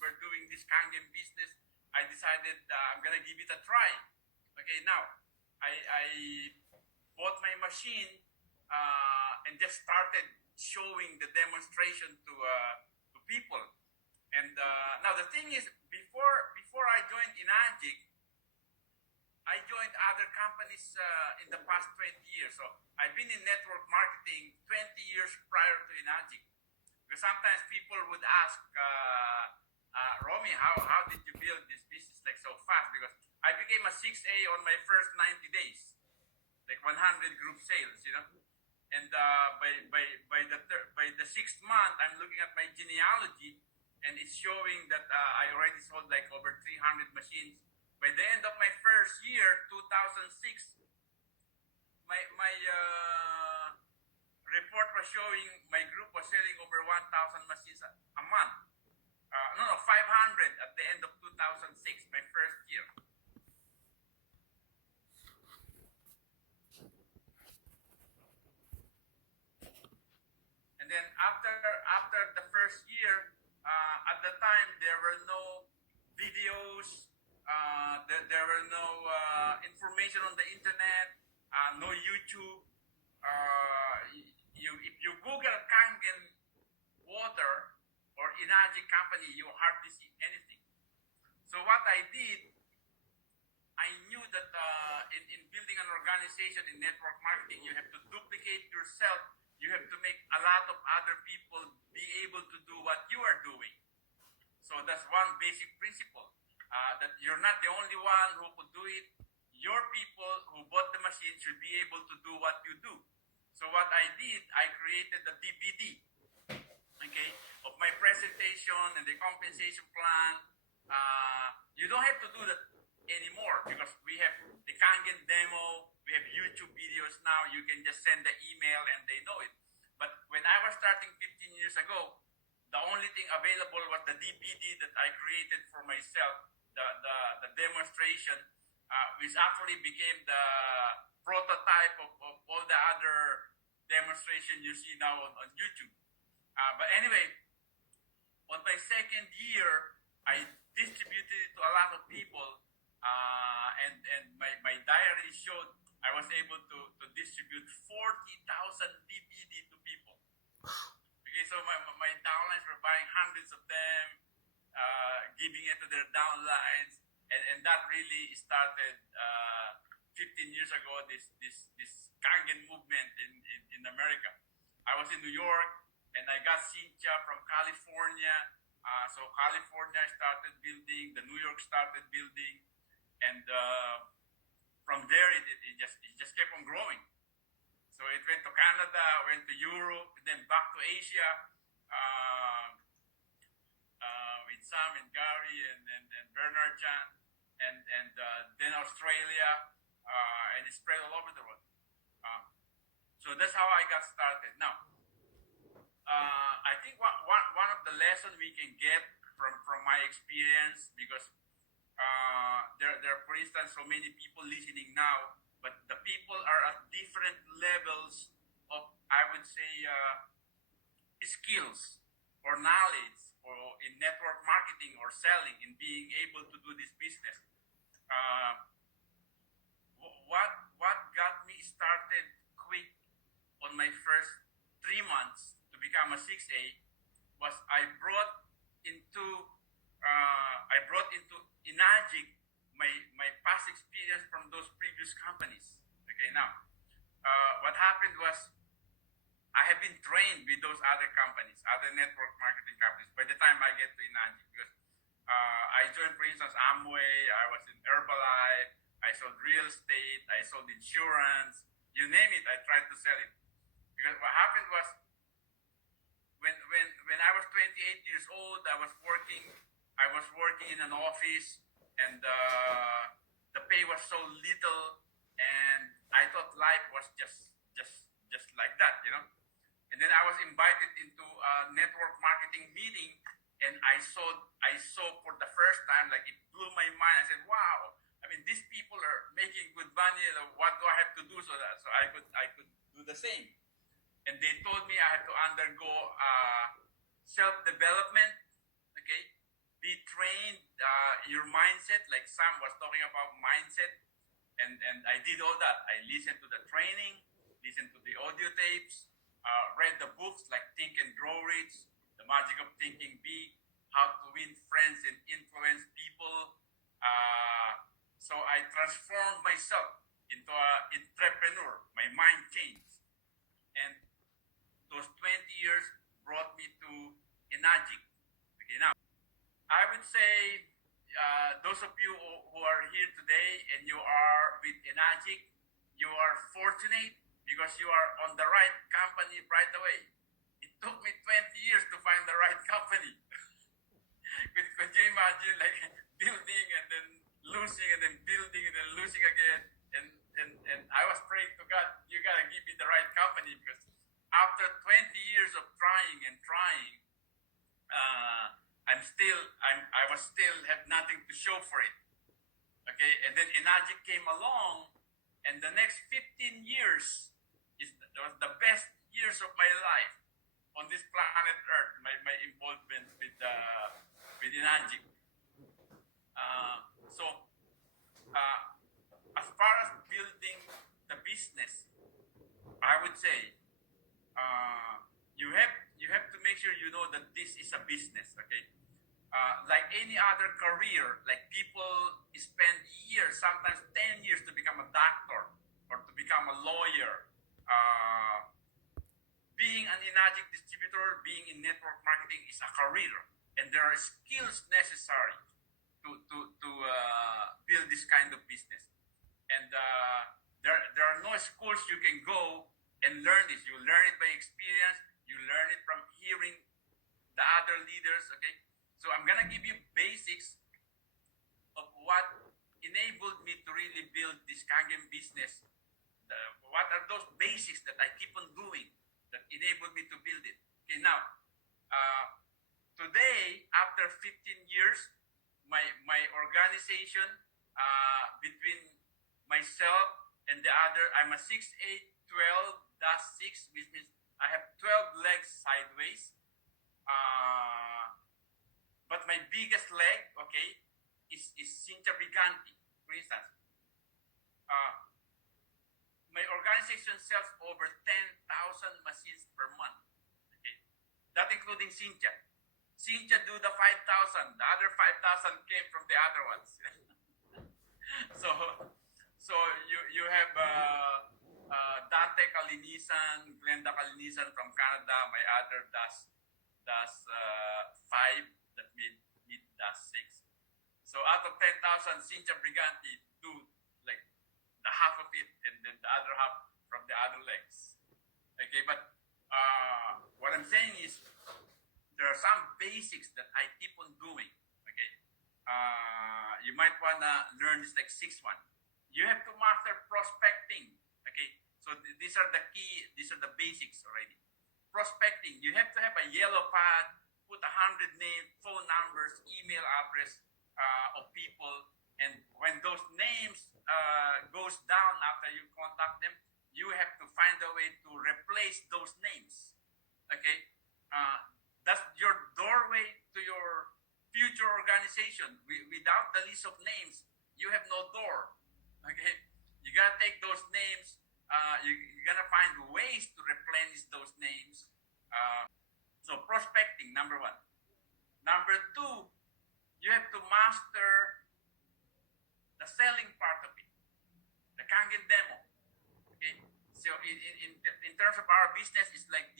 we're doing this Kangen business. I decided I'm gonna give it a try. Okay, now I bought my machine and just started showing the demonstration to people. And now the thing is, before I joined Enagic, I joined other companies in the past 20 years. So I've been in network marketing 20 years prior to Enagic. Because sometimes people would ask, Romi, how did you build this business like so fast? Because I became a 6A on my first 90 days, like 100 group sales, you know. And by the sixth month, I'm looking at my genealogy, and it's showing that I already sold like over 300 machines. By the end of my first year, 2006, my report was showing my group was selling over 1,000 machines a month. 500 at the end of 2006, my first year. And then after the first year, at the time there were no videos, there were no information on the internet, no YouTube. If you Google Kangen water or Enagic company, you hardly see anything. So what I did, I knew that in building an organization in network marketing, you have to duplicate yourself. You have to make a lot of other people be able to do what you are doing. So that's one basic principle, that you're not the only one who could do it. Your people who bought the machine should be able to do what you do. So what I did, I created a DVD, okay, of my presentation and the compensation plan. You don't have to do that anymore because we have the Kangen demo, we have YouTube videos now. You can just send the email and they know it. But when I was starting 15 years ago, the only thing available was the DVD that I created for myself, the demonstration, which actually became the prototype of all the other demonstration you see now on YouTube. But anyway, on my second year, I distributed it to a lot of people, and my diary showed I was able to distribute 40,000 DVD to people. Okay, so my downlines were buying hundreds of them, giving it to their downlines, and that really started 15 years ago, this Kangen movement in America. I was in New York, and I got Cynthia from California. So California started building, the New York started building, and from there it just kept on growing. So it went to Canada, went to Europe, and then back to Asia with Sam and Gary and Bernard Chan, and then Australia, and it spread all over the world. So that's how I got started. Now, I think one of the lessons we can get from my experience, because there are, for instance, so many people listening now, but the people are at different levels of, I would say, skills or knowledge or in network marketing or selling, in being able to do this business. What got me started quick on my first 3 months to become a 6A was I brought into Enagic my past experience from those previous companies. Okay, now what happened was I have been trained with those other companies, other network marketing companies, by the time I get to Enagic, because I joined, for instance, Amway. I was in Herbalife. I sold real estate. I sold insurance. You name it, I tried to sell it. Because what happened was, when I was 28 years old, I was working in an office, and the pay was so little, and I thought life was just like that, you know. And then I was invited into a network marketing meeting, and I saw for the first time, like, it blew my mind. I said, wow, I mean, these people are making good money. What do I have to do so I could do the same? And they told me I had to undergo self-development, okay? be trained, your mindset, like Sam was talking about mindset, and I did all that. I listened to the training, listened to the audio tapes, read the books like Think and Grow Rich, The Magic of Thinking Big, How to Win Friends and Influence People. So I transformed myself into an entrepreneur. My mind changed. And those 20 years brought me to Enagic. Okay, now, I would say those of you who are here today and you are with Enagic, you are fortunate because you are on the right company right away. It took me 20 years to find the right company. Could you imagine, like, building and then losing and then building and then losing again? And I was praying to God, you gotta give me the right company, because after 20 years of trying and trying, I was still have nothing to show for it. Okay, and then Enagic came along, and the next 15 years was the best years of my life on this planet Earth. My involvement with Enagic. As far as building the business, I would say you have to make sure you know that this is a business. Okay, like any other career, like people spend years, sometimes 10 years to become a doctor or to become a lawyer. Being an Enagic distributor, being in network marketing is a career, and there are skills necessary to build this kind of business. And there are no schools you can go and learn this. You learn it by experience. You learn it from hearing the other leaders. Okay, so I'm gonna give you basics of what enabled me to really build this Kangen business. What are those basics that I keep on doing that enabled me to build it? Okay, now today, after 15 years, my organization, between myself and the other, I'm a 6'8", 12'6", which means I have 12 legs sideways. But my biggest leg, okay, is Cincha Briganti, for instance. My organization sells over 10,000 machines per month. Okay, that including Cincha. Cincha do the 5,000. The other 5,000 came from the other ones. So you have Dante Kalinisan, Glenda Kalinisan from Canada. My other does 5. That means it does 6. So out of 10,000, Cincha Briganti do like the half of it, and then the other half from the other legs. Okay, but what I'm saying is there are some basics that I keep on doing. Okay, you might wanna learn this like 6-1. You have to master prospecting. Okay, so these are the key. These are the basics already. Prospecting. You have to have a yellow pad. Put 100 names, phone numbers, email address of people, and when those names goes down after you contact them, you have to find a way to replace those names. Okay, that's your doorway to your future organization. Without the list of names, you have no door. Okay, you gotta take those names. You're gonna find ways to replenish those names. So prospecting, number 1. Number 2, you have to master the selling part of it, the Kangen demo. Okay, so in terms of our business, it's like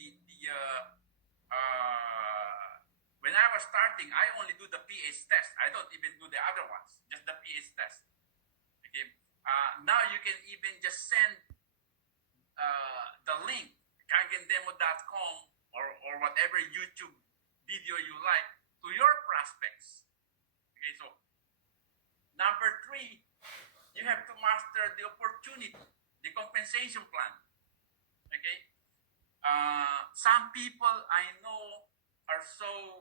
when I was starting, I only do the PS test. I don't even do the other ones, just the PS test. Okay, now you can even just send the link, kangendemo.com, or whatever YouTube video you like, to your prospects. Okay, so number 3, you have to master the opportunity, the compensation plan. Okay, some people I know are so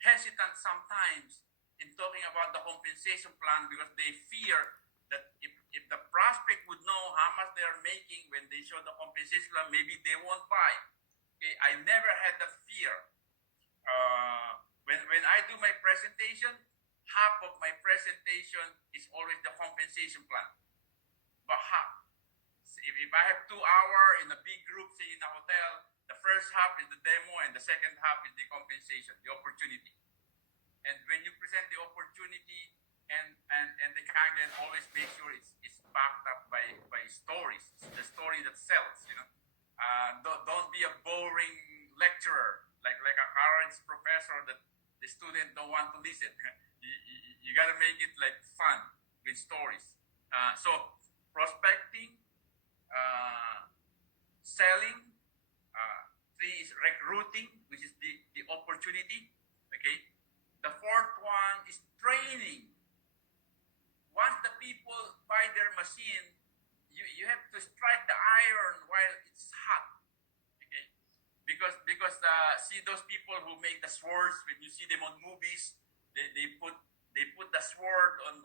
hesitant sometimes in talking about the compensation plan, because they fear that if the prospect would know how much they are making when they show the compensation plan, maybe they won't buy. Okay, I never had that fear. When I do my presentation, half of my presentation is always the compensation plan. But half. If I have 2 hours in a big group, say in a hotel, the first half is the demo and the second half is the compensation, the opportunity. And when you present the opportunity and the candidate, always make sure it's backed up by stories. It's the story that sells, you know. Don't be a boring lecturer like a current professor that the student don't want to listen. You got to make it like fun with stories. So prospecting, selling, 3 is recruiting, which is the opportunity. Okay. The 4th one is training. Once the people buy their machine, you have to strike the iron while it's hot. Okay. Because see those people who make the swords, when you see them on movies, they put the sword on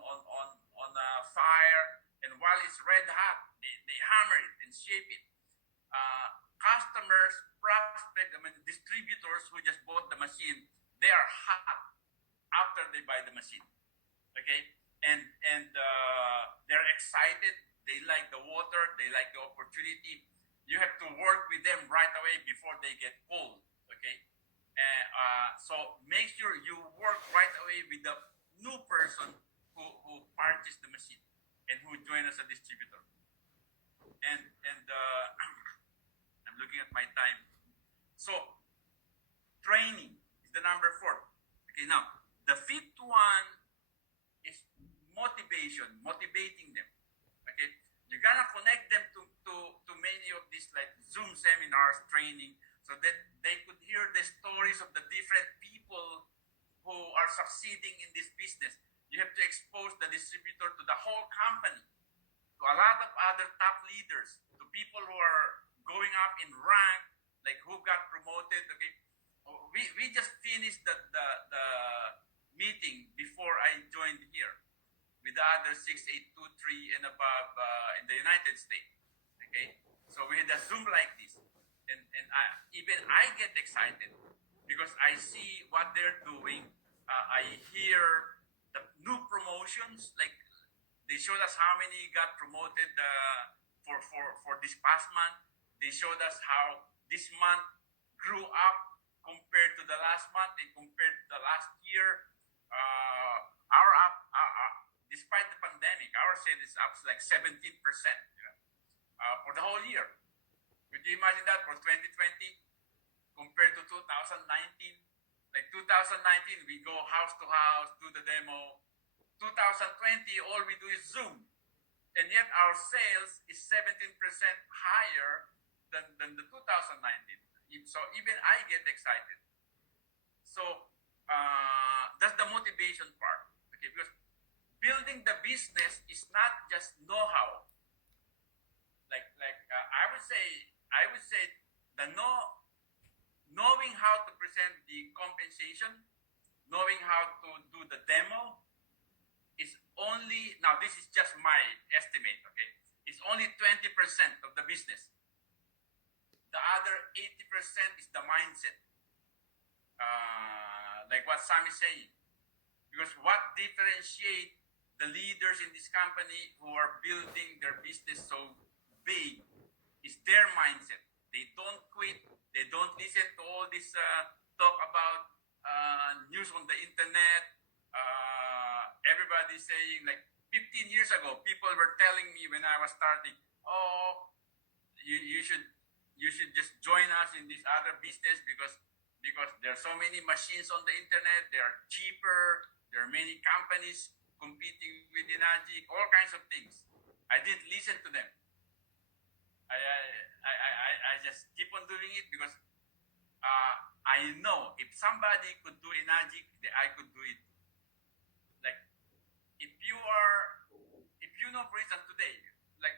fire, and while it's red hot, they hammer it and shape it. Customers, prospect, distributors who just bought the machine, they are hot after they buy the machine. Okay, and they're excited. They like the water. They like the opportunity. You have to work with them right away before they get cold. Okay, so make sure you work right away with the new person who purchased the machine and who joined as a distributor. And I'm looking at my time. So training is the number 4. Okay, now the 5th one is motivating them. Okay, you're gonna connect them to many of these like Zoom seminars, training, so that they could hear the stories of the different people who are succeeding in this business. You have to expose the distributor to the whole company, to a lot of other top leaders, to people who are going up in rank, like who got promoted. Okay, we just finished the meeting before I joined here with the other 6823 and above in the United States. Okay, so we had a Zoom like this, and even I get excited because I see what they're doing. I hear the new promotions, like they showed us how many got promoted for this past month. They showed us how this month grew up compared to the last month and compared to the last year. Despite the pandemic, our sales is up like 17%, you know, for the whole year. Could you imagine that for 2020 compared to 2019? Like 2019, we go house to house, do the demo. 2020, all we do is Zoom. And yet our sales is 17% higher than the 2019. So even I get excited. So that's the motivation part. Okay, because building the business is not just know-how. I would say the knowing how to present the compensation, knowing how to do the demo is only, now this is just my estimate, okay? It's only 20% of the business. The other 80% is the mindset. Like what Sam is saying. Because what differentiates the leaders in this company who are building their business so big is their mindset. They don't quit. They don't listen to all this talk about news on the internet. Everybody's saying, like 15 years ago, people were telling me when I was starting, oh, you should just join us in this other business because there are so many machines on the internet. They are cheaper. There are many companies competing with Enagic, all kinds of things. I didn't listen to them. I just keep on doing it because I know if somebody could do Enagic, I could do it. Like if you know, for instance, today, like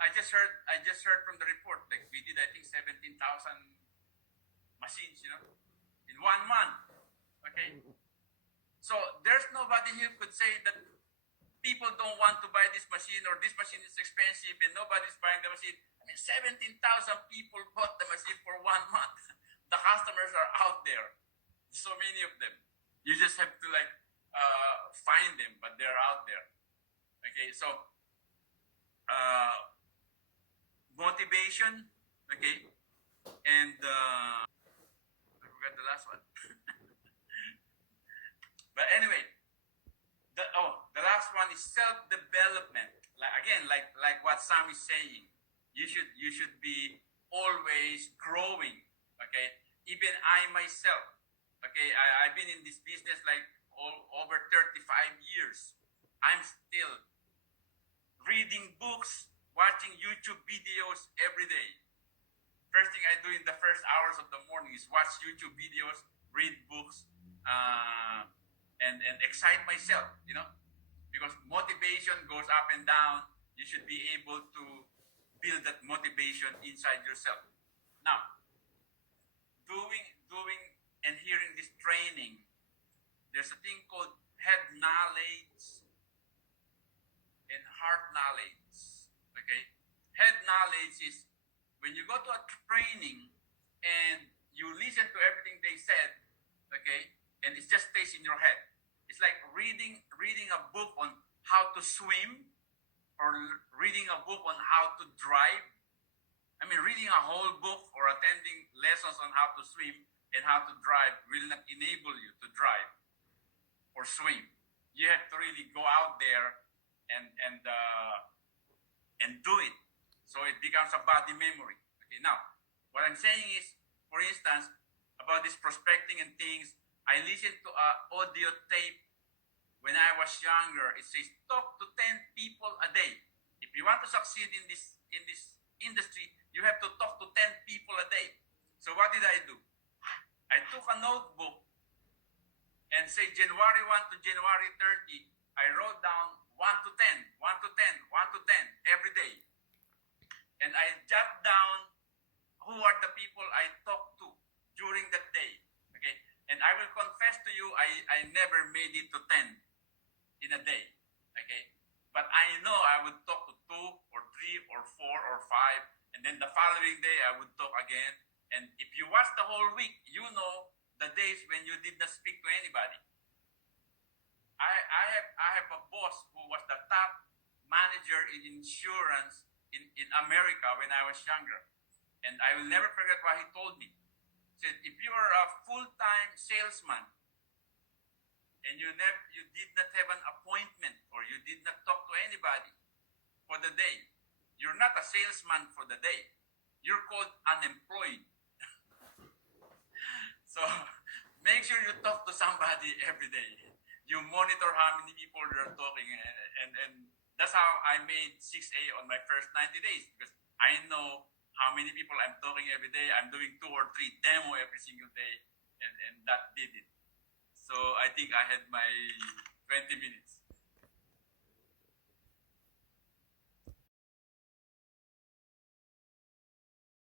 I just heard from the report, like we did I think 17,000 machines, you know, in 1 month. Okay, so there's nobody who could say that people don't want to buy this machine or this machine is expensive and nobody's buying the machine. I mean, 17,000 people bought the machine for 1 month. The customers are out there, so many of them. You just have to like find them, but they're out there. Okay, so motivation. Okay, and I forgot the last one. But anyway, the last one is self development. Like again, like what Sam is saying, you should be always growing. Okay, even I myself. Okay, I've been in this business like over 35 years. I'm still reading books, watching YouTube videos every day. First thing I do in the first hours of the morning is watch YouTube videos, read books, and excite myself, you know, because motivation goes up and down. You should be able to build that motivation inside yourself. Now, doing and hearing this training, there's a thing called head knowledge and heart knowledge. Okay, head knowledge is when you go to a training and you listen to everything they said, okay, and it just stays in your head. It's like reading a book on how to swim or reading a book on how to drive. I mean, reading a whole book or attending lessons on how to swim and how to drive will not enable you to drive or swim. You have to really go out there and do it. So it becomes a body memory. Okay, now, what I'm saying is, for instance, about this prospecting and things, I listened to an audio tape when I was younger. It says, talk to 10 people a day. If you want to succeed in this industry, you have to talk to 10 people a day. So what did I do? I took a notebook and say January 1 to January 30, I wrote down 1 to 10, 1 to 10, 1 to 10 every day. And I jot down who are the people I talked to during that day. Okay. And I will confess to you, I never made it to 10 in a day. Okay. But I know I would talk to 2 or 3 or 4 or 5. And then the following day I would talk again. And if you watch the whole week, you know the days when you did not speak to anybody. I have a boss who was the top manager in insurance in America when I was younger. And I will never forget what he told me. He said, if you are a full-time salesman and you did not have an appointment or you did not talk to anybody for the day, you're not a salesman for the day. You're called unemployed. So make sure you talk to somebody every day. You monitor how many people you're talking, and that's how I made 6A on my first 90 days, because I know how many people I'm talking every day. I'm doing 2 or 3 demo every single day, and that did it. So I think I had my 20 minutes.